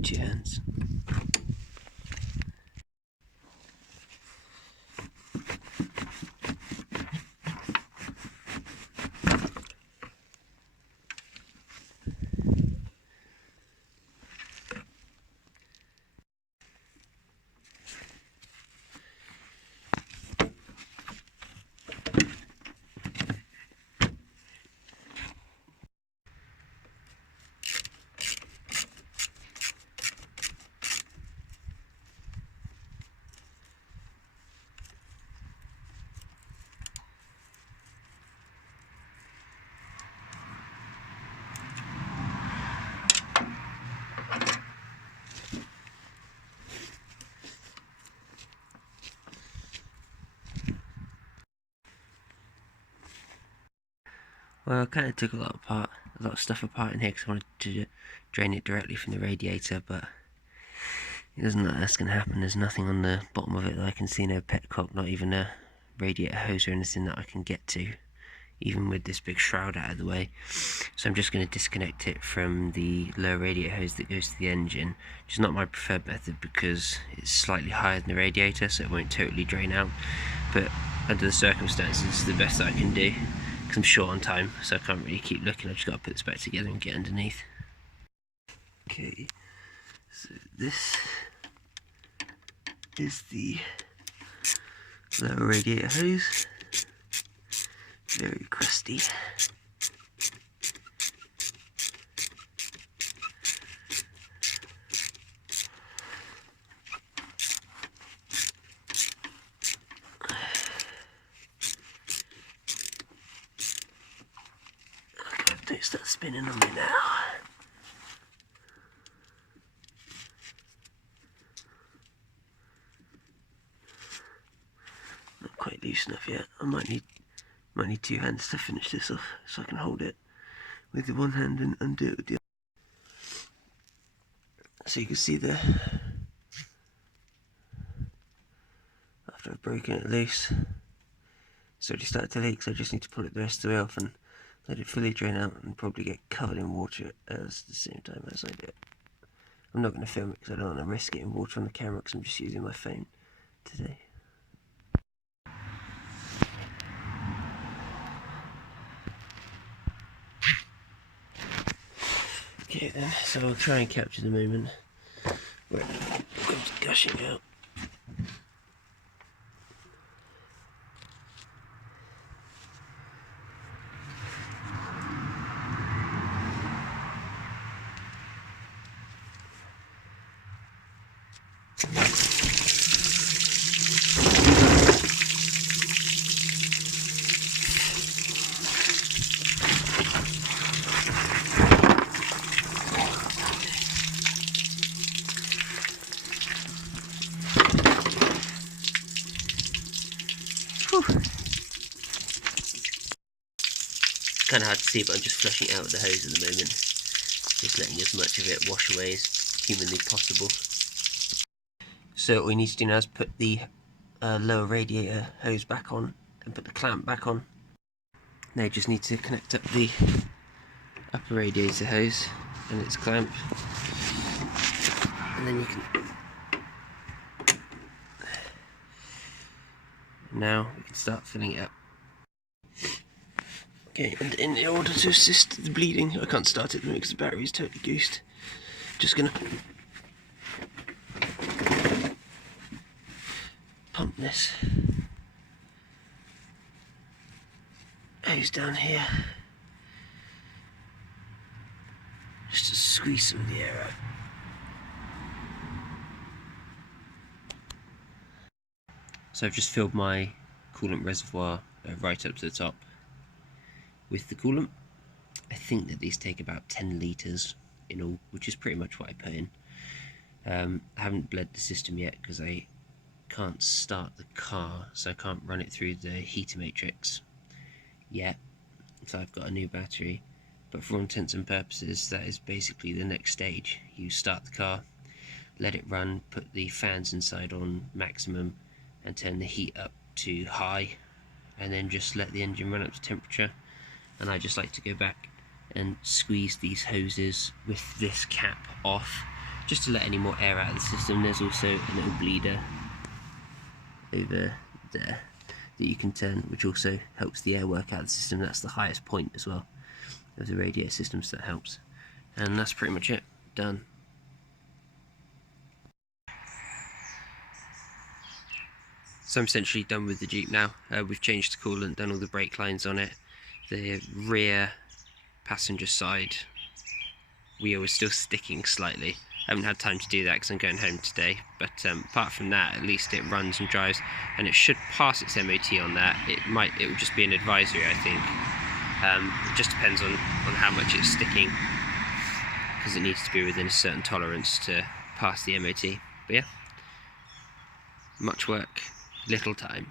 need 2 hands. Well, I kind of took a lot of stuff apart in here because I wanted to drain it directly from the radiator, but it doesn't look like that's going to happen. There's nothing on the bottom of it that I can see, no petcock, not even a radiator hose or anything that I can get to, even with this big shroud out of the way. So I'm just going to disconnect it from the lower radiator hose that goes to the engine, which is not my preferred method because it's slightly higher than the radiator, so it won't totally drain out, but under the circumstances it's the best that I can do because I'm short on time, so I can't really keep looking. I've just got to put this back together and get underneath. Okay, so this is the lower radiator hose, very crusty. Don't start spinning on me now. Not quite loose enough yet. I might need 2 hands to finish this off, so I can hold it with the one hand and undo it with the other. So you can see there, after I've broken it loose, it's already started to leak, so I just need to pull it the rest of the way off and let it fully drain out and probably get covered in water at the same time as I do it. I'm not going to film it because I don't want to risk getting water on the camera because I'm just using my phone today. Okay then, so I'll try and capture the moment where it comes gushing out. Kind of hard to see, but I'm just flushing it out with the hose at the moment, just letting as much of it wash away as humanly possible. So what we need to do now is put the lower radiator hose back on and put the clamp back on. Now you just need to connect up the upper radiator hose and its clamp, and then you can. Now we can start filling it up. Okay, and in order to assist the bleeding, I can't start it because the battery is totally goosed. Just gonna pump this hose down here, just to squeeze some of the air out. So I've just filled my coolant reservoir right up to the top with the coolant. I think that these take about 10 litres in all, which is pretty much what I put in. I haven't bled the system yet because I can't start the car, so I can't run it through the heater matrix yet, so I've got a new battery. But for all intents and purposes, that is basically the next stage. You start the car, let it run, put the fans inside on maximum and turn the heat up to high, and then just let the engine run up to temperature. And I just like to go back and squeeze these hoses with this cap off, just to let any more air out of the system. There's also a little bleeder over there that you can turn, which also helps the air work out of the system. That's the highest point as well of the radiator system, so that helps. And that's pretty much it. Done. So I'm essentially done with the Jeep now. We've changed the coolant, done all the brake lines on it. The rear passenger side wheel is still sticking slightly. I haven't had time to do that because I'm going home today, but apart from that, at least it runs and drives, and it should pass its MOT on that. It will just be an advisory, I think. It just depends on how much it's sticking, because it needs to be within a certain tolerance to pass the MOT. But yeah, much work, little time.